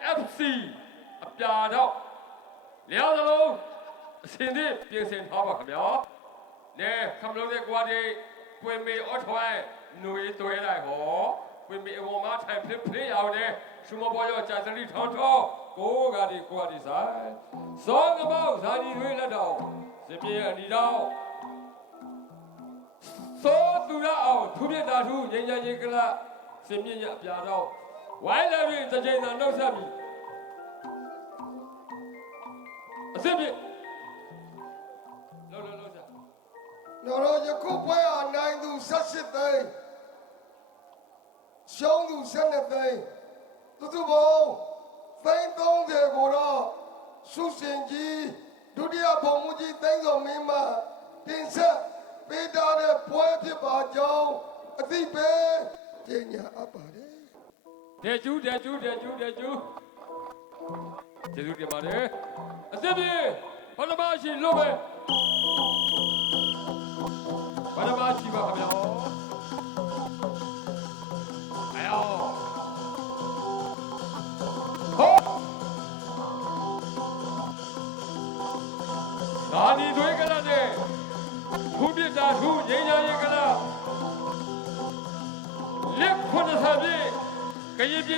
MFC အပြာတော့လျောက်သလုံးအစင်းသေးပြင်ဆင်ထားပါခင်ဗျာနဲခမလို့တဲ့ကွာဒီပွင့်မေအော်ထွဲຫນွေသွဲလိုက်ဟောပွင့်မေအပေါ်မှာထိုင်ဖလစ်ဖလစ်ရောက်တယ်ရှုမပေါ်ရောကြာစရီထောင်းထောင်းကိုကဒီကွာဒီဆိုင်စောကမောက်ဇာဒီတွေလက်တော်စပြေအနီတော့စောသူရအောင်သူပြတာသူငိမ့်ချင်ကြီးကလစင်မြင့်ရအပြာတော့ ဝိုင်းလည်းပြီးတစ်ချိန်သာနှုတ်ဆက်ပြီးအစစ်ပြလောလောလောစားတော်တော်ယခုပွဲအနိုင်သူ18သိန်းရှုံးသူ12သိန်းသူသူဘုံသိန်း30ကိုတော့စုစင်ကြီးဒုတိယဘုံမူကြီးသိန်းစုံမင်းမတင်ဆက်ပေးထားတဲ့ပွဲဖြစ်ပါကြောင်းအသိပေးပညာအပ်ပါ တယ်တဲ့ကျူးတဲ့ကျူးတဲ့ကျူးတဲ့ကျူးကျေးဇူးတင်ပါတယ်အစစ်ပြေဘာလို့မရှိလို့ပဲဘာလို့မရှိပါခင်ဗျာ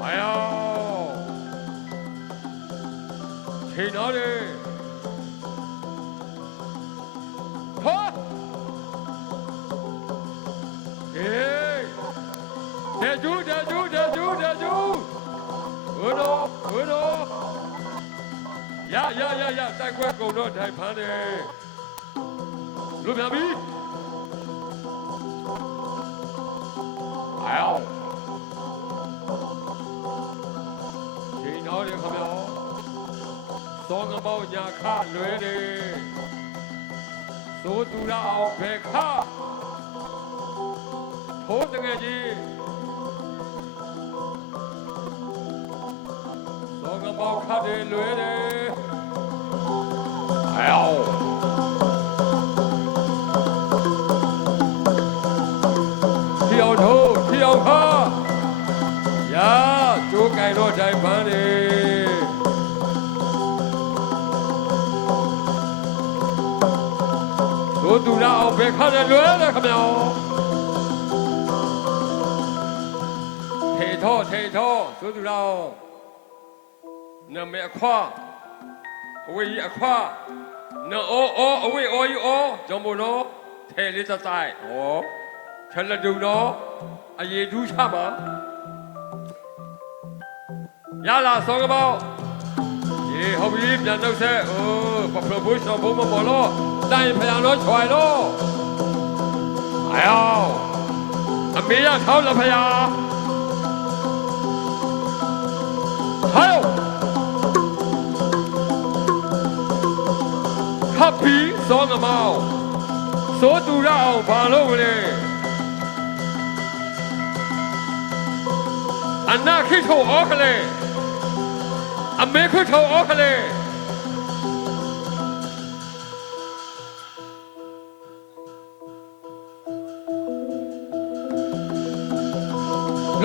မောင်းနဲ့သိုးသူရအောင်မေလောမေလောမေလောဒီတော့အခက်ခဩပဇာယေနမွေအခွာရမွေအခွာအယောချိန်တော်တယ်ဟောဟေးတဲ့ကျူးတဲ့ကျူးတဲ့ကျူးတဲ့ကျူးဝတော်ဝတော်ရရရရတိုက်ခွဲကုန်တော့ထိုင်ဖမ်းတယ်လူပြန်ပြီအ သောငမောညာခလွဲတယ်သိုးသူရအောင်ဘယ်ခထိုးတငယ်ကြီးသောငမောခတယ်လွဲတယ်အယောထီအောင်ထိုးထီအောင်ခရာကျိုးကြိုင်တော့တိုင်ပန်းတယ် တို့သူရအောင်ဘယ်ခါနဲ့လွယ်လဲခင်ဗျာထေထောထေထောတို့သူရအောင်နမေအခွာအဝေးကြီးအခွာနော်အောအောအဝေးအောကြီးအောကြောင့်မို့နော်ထဲလေးသက်ဆိုင်ဟောထလဒူနော်အယေဒူးချပါရလာစောကပေါရေဟုတ်ပြီပြန်တော့ဆက်အိုးပပဘုရှောဘုံမဘောလို့ တိုင်ဖျံတော့ချွိုင်လို့အယောအမေရထောင်းလဖျာဟိုင်ခပ်ပီစောငမောင်းစိုးတူရအောင်ဘာလို့လဲအနာခိထိုဩခလေအမေခွထောအောခလေ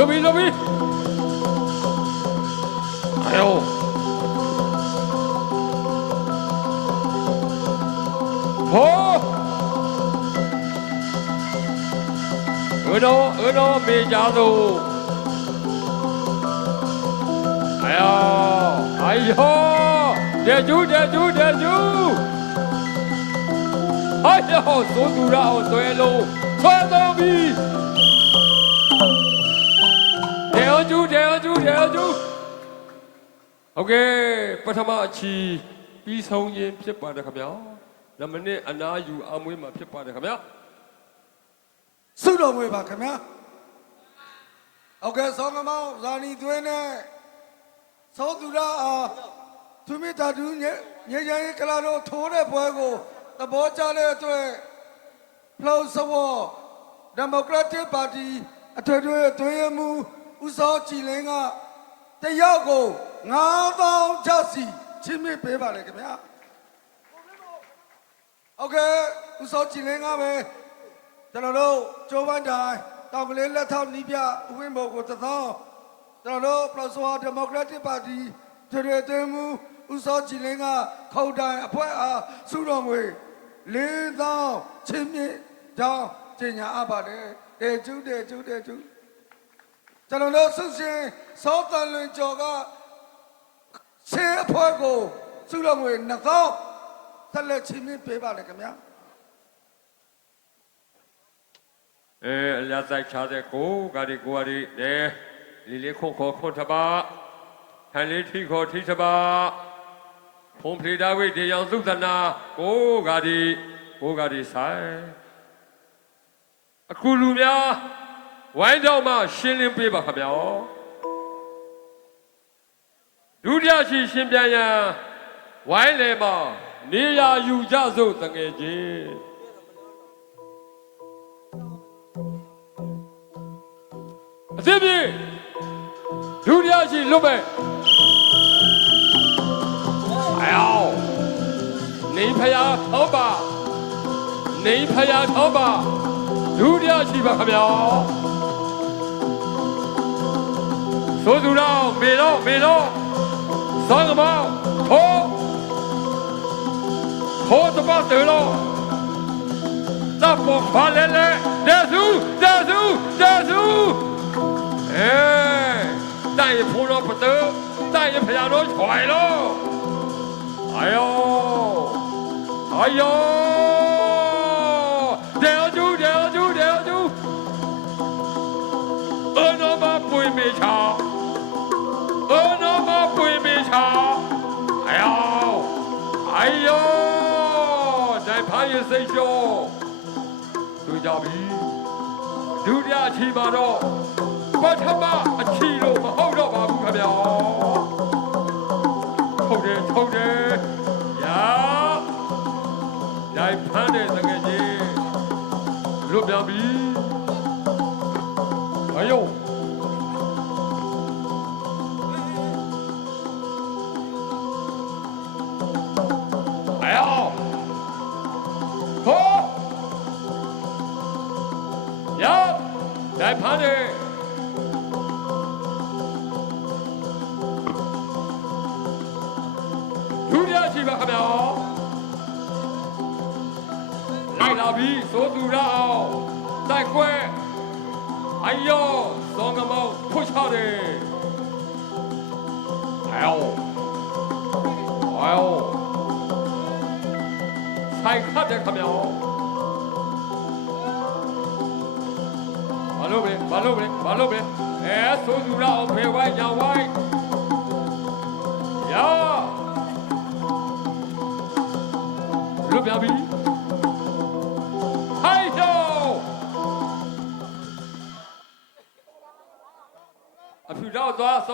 小兵，小兵！哎呦！哦！耳朵，耳朵没夹住！哎呀，哎呀，点住，点住，点住！哎呀，锁住了，摔喽，摔到底！哎 der Ju, der Ju, der Ju！ဟုတ်ကဲ့ပထမအချီပြီးဆုံးခြင်းဖြစ်ပါတယ်ခင်ဗျာနမနစ်အနာယူအမွေးမှာဖြစ်ပါတယ်ခင်ဗျာစုတော်မွေပါခင်ဗျာဟုတ်ကဲ့ဆောင်းကမောင်ဇာနီသွင်းနဲ့သောသူရအားသူမိတာတူညညညကလာတို့ထိုးတဲ့ပွဲကိုသဘောကျတဲ့အတွက်ဖလောစဝဒီမိုကရက်တစ်ပါတီအထွေထွေအတွင်းရေးမှူး ဦးစောကြည်လင်းကတယောက်ကို9000ချက်စီချင်းမြင့်ပေးပါလေခင်ဗျာဟုတ်ကဲ့ဦးစောကြည်လင်းကပဲကျွန်တော်တို့ကျိုးပန်းတိုင်းတောင်ကလေးလက်ထောက်နီးပြဥဝင်းဘော်ကိုသသောကျွန်တော်တို့ပလော့ဆွာဒီမိုကရက်တစ်ပါတီထွေထွေအတွင်းမှုဦးစောကြည်လင်းကခုတ်တိုင်အဖွဲ့အားစုတော်ငွေ၄သောင်းချင်းမြင့်ကြောင်းကျင်ညာအပ်ပါတယ်တေကျူးတေကျူးတေကျူး ကျွန်တော်တို့ဆုရှင်စောတန်လွင်ကျော်ကရှေးအဖွဲ့ကိုစုတော်ငွေ၂သောင်းဆက်လက်ချင်းမြင့်ပေးပါလေခင်ဗျာအဲအလျာတိုက်ချတဲ့ကိုဂါဒီကိုရီလေလီလေးခုခေါ်ခွန်တပါဟန်လေးထီခေါ်ထီတပါဖုံဖလီဒါဝိဒေယောင်သုဒနာကိုဂါဒီကိုဂါဒီဆိုင်အခုလူများ ဝိုင်းတော်မှရှင်းလင်းပေးပါခင်ဗျာဒုတိယရှိရှင်ပြန်ရန်ဝိုင်းလေမှာနေရာယူကြစို့တငယ်ချင်း အသစ်ပြေဒုတိယရှိလွတ်မဲ့အယောနေဖယားထောပါနေဖယားထောပါဒုတိယရှိပါခ 说主老，别闹，别闹，三个八，脱，脱就把得了。那不怕来来，耶稣，耶稣，耶稣，哎，再也不了不得，再也不要了，快了。哎呦，哎呦。 ပြောတွေ့ကြပြီဒုတိယအချီမှာတော့ပထမအချီလို့မဟုတ်တော့ပါဘူးခင်ဗျာဟုတ်တယ်ဟုတ်တယ်ရာနိုင်ဖမ်းတဲ့တကယ်ကြီးလွတ်ပြန်ပြီ လိုက်လာပြီသိုးသူရအောင်တိုက်ခွဲအယောသောင်းကမောက်ဖွချတယ်အယောအယောဆိုင်ခတ်တယ်ခင်ဗျာဘာလို့ပဲဘာလို့ပဲဘာလို့ပဲအဲသိုးသူရအောင်ဖေဝိုင်းညောင်ဝိုင်းယာလွတ်ပြန်ပြီ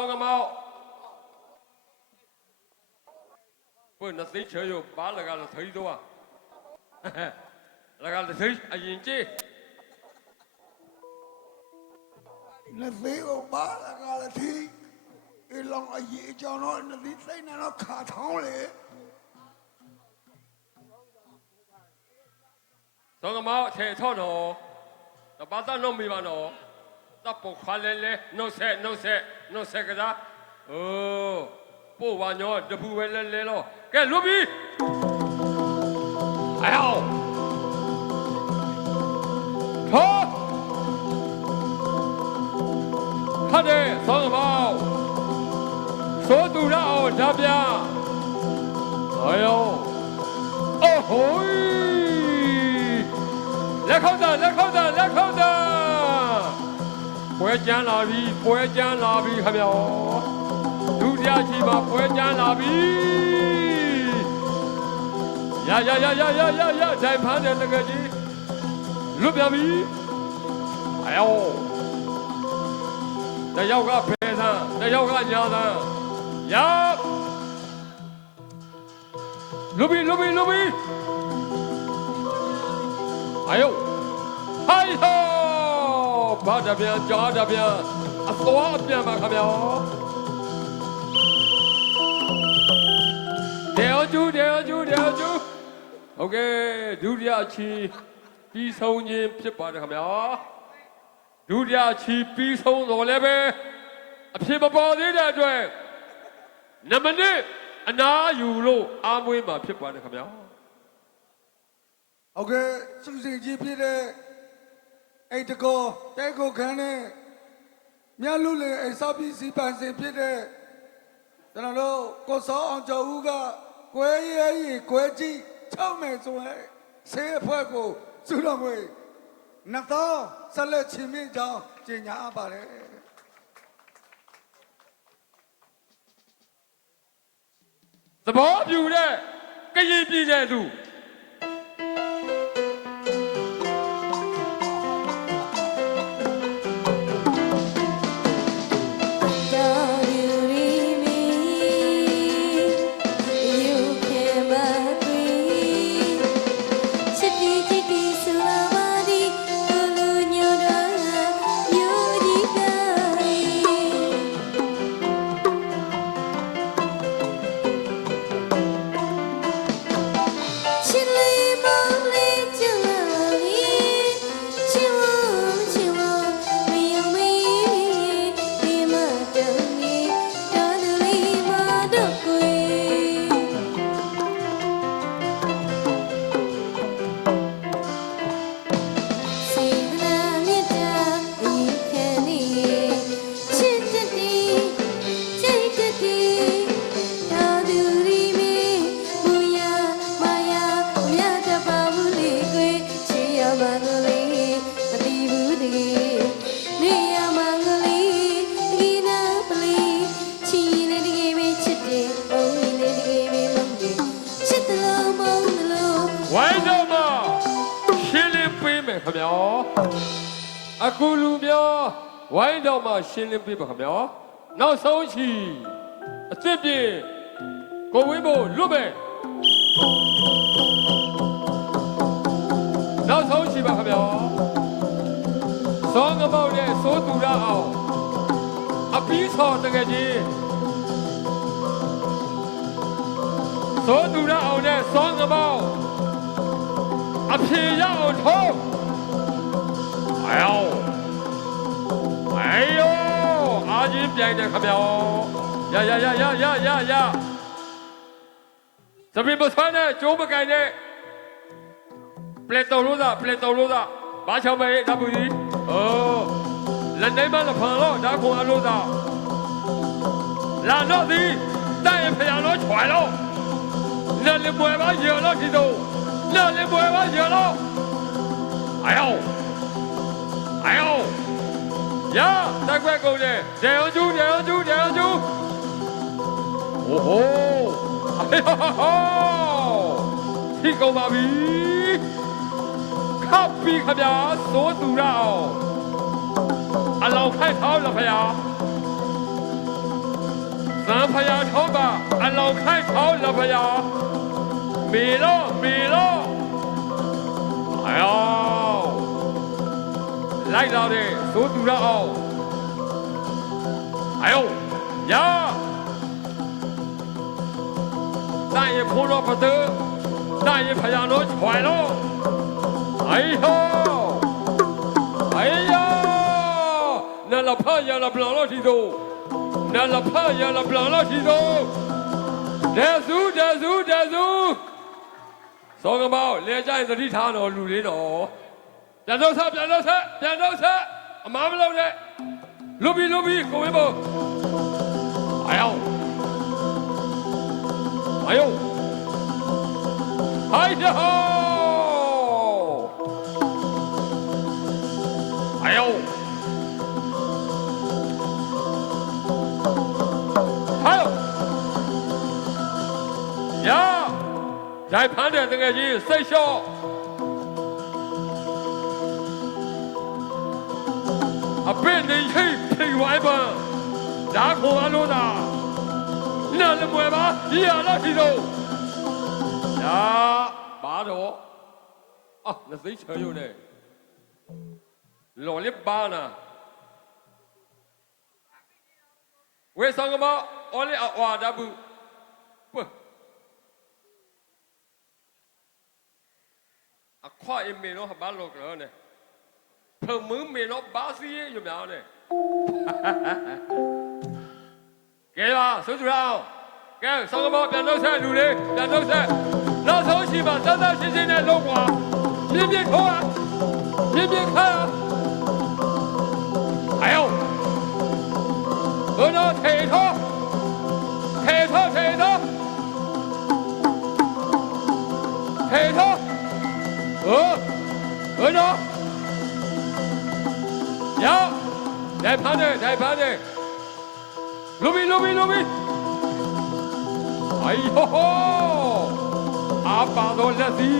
သွားဆောင်းကမောက်ဘယ်နဲ့သိချေရပါလကလည်းသိတော့လကလည်းသိအရင်ကြီးလက်သေးကိုပါလာကလည်းသီးအလောင်းအကြီးအကြောင်းတော့နသီးစိတ်နဲ့တော့ခါထောင်းလေဆောင်းကမောက်ထဲထော့တော့တပတ်တော့လုံးမိပါတော့ 那不夸嘞嘞，弄啥弄啥弄啥个啥？哦，不玩鸟，就不玩嘞嘞了。给卢比，哎呦，冲！他什么方，说都让这边，哎呦，哦吼！来靠站，来靠站。不要讲老皮不要讲老皮还有都掉去吧不要讲老皮呀呀呀呀呀呀呀再跑点那个鸡六表皮哎呦再要个陪他再要个鸭蛋呀卢比卢比卢比哎呦哎呦 ဘာတပြန်ကြားတပြန်အသွားအပြန်ပါခင်ဗျာဒေယောကျူဒေယောကျူဒေယောကျူဟုတ်ကဲ့ဒုတိယချီပြီးဆုံးခြင်းဖြစ်ပါတယ်ခင်ဗျာဒုတိယချီပြီးဆုံးတော့လည်းပဲအဖြစ်မပေါ်သေးတဲ့အတွက်နမနစ်အနာယူလို့အားမွေးမှာဖြစ်ပါတယ်ခင်ဗျာဟုတ်ကဲ့စုစင်ကြီးဖြစ်တဲ့ အဲ့တကောတဲကိုခန်းနဲ့မြတ်လူလေအိစာပီစီပန်စင်ဖြစ်တဲ့ကျွန်တော်တို့ကိုစောအောင်ကျော်ဦးကကွဲရဲရီကွဲကြီး၆မယ်ဆိုရင်ဆေးအဖွဲ့ကိုစုတော်ငွေနှစ်သောင်းဆက်လက်ချီမြင့်ကြောင်းကြေညာအပ်ပါတယ်သဘောပြူတဲ့ကရင်ပြည်တဲ့သူ ဝိုင်းတော့မှရှင်းလင်းပေးပါခင်ဗျာနောက်ဆုံးချီအစ်စ်ပြေကိုဝင်းဖို့လွတ်မယ်နောက်ဆုံးချီပါခင်ဗျာစောငမောက်နဲ့စိုးတူရအောင်အပီးဆော်တကယ်ကြီးစိုးတူရအောင်နဲ့စောငမောက်အဖြေရအောင်ထုံးအယော 哎呦阿姨变的可妙没呀呀呀呀呀呀呀。这边不穿的脚不干的。不能走路的不能走路的。马小梅张不云哦。人类边她捆了她捆了的。懒得理再也不想让她了。那你不要把她惹了知道不让你不要把她惹了。哎呦哎呦。呀，大怪狗子，两猪两猪两猪。哦吼，哎呀，哈哈，听狗宝贝，卡边卡边，锁住了。俺老汉靠，老汉呀。三胖腰靠吧，俺老汉靠，老汉呀。美了美了，哎呀。 လိုက်လာတဲ့သိုးတူရအောင်အယောညာတိုင်းရဖိုးတော့ဖတဲ့တိုင်းရဖယားတော့ချွိုင်တော့အိုင်ဟောအိုင်ယောနလဖယာလဘလလို့ဒီတော့နလဖယာလဘလလို့ဒီတော့ဒေဇူဒေဇူဒေဇူစောကမောက်လဲကြရင်သတိထားတော်လူလေးတော် ပြန်တော့ဆက်ပြန်တော့ဆက်ပြန်တော့ဆက်အမားမလုပ်နဲ့လူပြီးလူပြီးကိုဝင်းဖို့အယောအယောဟိုက်ဒဟောအယောဟိုက် ရရိုက်ဖမ်းတဲ့တကယ်ကြီးစိတ်လျှော့ အပင်နေချိတ်ဖိဝိုင်းပါဒါခေါ်အလို့တာနားလမွယ်ပါဒီရလာပြီတော့ညာပါတော့အာလက်သိချေရုံနဲ့လော်လစ်ပါနာဝေဆောင်ကမအော်လေအဝါဒဘူးပွအခွာအမေနော်ဘာလို့ကလဲနဲ့ 他们没拿巴西有没有呢？来吧，手举高，来，三个包，两个山，努力，两个山，拿手起吧，咱咱是咱中国，别别看啊，别别看啊，还有，跟着，抬头，抬头，抬头，抬头，呃，跟着。ဘုနောထေထောထေထောထေထောထေထော ဟိုဘယ်တော့ရောက်ဒိုင်ဖားတယ်ဒိုင်ဖားတယ်လူဘီလူဘီလူဘီအိုင်ဟိုဟိုအာပါတော့လက်စီ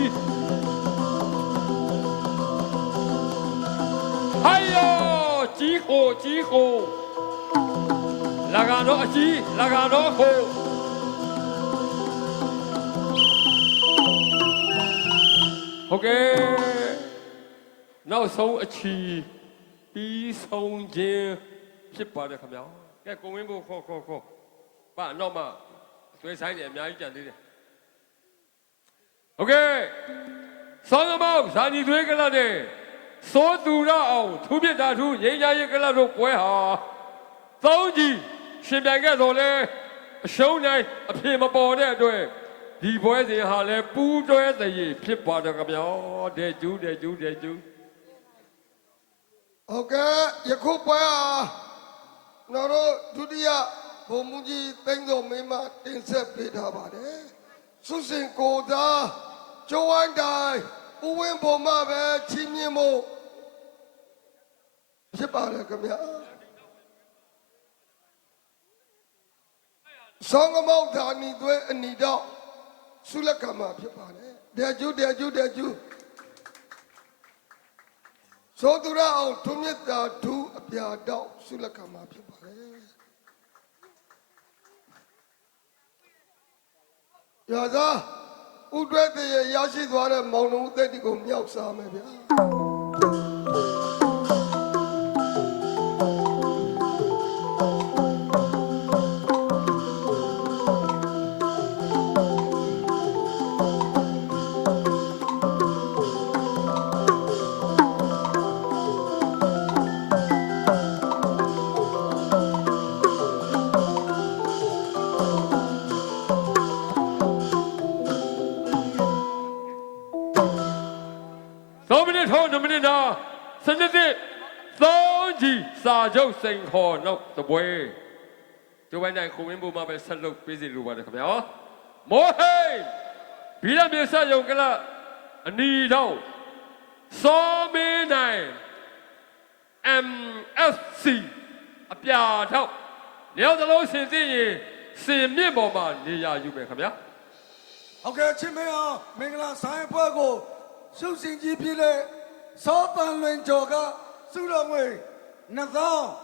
ဟိုင်ယောကြီးကိုကြီးကိုလာကတော့အကြီးလာကတော့ကို ဟုတ်ကဲ့နောက်ဆုံးအချီ ပြီးဆုံးခြင်းဖြစ်ပါတယ်ခင်ဗျာကဲကိုဝင်းဖို့ခေါ်ခေါ်ခေါ်ပါနောက်မှအသွေးဆိုင်တယ်အများကြီးကြံသေးတယ်ဟုတ်ကဲ့ဆောင်းကမောက်ဇာနီသွေးကလတဲ့စိုးသူရအောင်သူပြစ်တာသူငိမ့်ညာရေးကလတို့ပွဲဟာသုံးကြီးရှင်ပြန်ခဲ့တော်လဲအရှုံးနိုင်အပြေမပေါ်တဲ့အတွက် ဒီပွဲစဉ်ဟာလည်းပူးတွဲသရေဖြစ်ပါတယ်ခင်ဗျာတဲ့ကျူးတဲ့ကျူးတဲ့ကျူး ဟုတ်ကဲ့ယခုပွဲဟာကျွန်တော်တို့ဒုတိယဘုံမူကြီးသိန်းတော်မင်းမတင်ဆက်ပေးထားပါတယ်ဆုစင်ကိုသားကျိုးဝိုင်းတိုင်းဦးဝင်းဘုံမပဲချီးမြှင့်ဖို့ဖြစ်ပါတယ်ခင်ဗျာဆောင်းကမောက်ဓာနီသွဲအနီတော့ဆုလက်ကမှာဖြစ်ပါတယ်တဲ့ကျူးတဲ့ကျူးတဲ့ကျူး သောသူရအောင်ထုံမြတ်တာဒုအပြာတော့ဆုလက္ခဏာဖြစ်ပါတယ်။ရာသာဥဒွဲတရေရရှိသွားတဲ့မောင်နှုံအသက်ဒီကိုမြောက်စားမယ်ဗျာ။ 3မိနစ်ထုံး2မိနစ်နာစနစ်သစ်3ကြီးစာချုပ်စိန်ခေါ်နောက်တပွဲကျိုးပိုင်းတိုင်းခုံဝင်းဖို့မှာပဲဆက်လုပ်ပေးစီလိုပါတယ်ခင်ဗျာမောဟိန်ဘီလမြေဆက်ယုံကလအနီတော့စောမင်းနိုင် MFC အပြာထောက်လျောက်သလုံးစင်သိရင်စင်မြင့်ပေါ်မှာနေရာယူမယ်ခင်ဗျာဟုတ်ကဲ့ချင်းမင်းအောင်မင်္ဂလာဆိုင်ပွဲကို ရှုပ်စင်ကြီးပြည့်တဲ့စောတန်လွင်ကျော်ကစုတော်ငွေ2000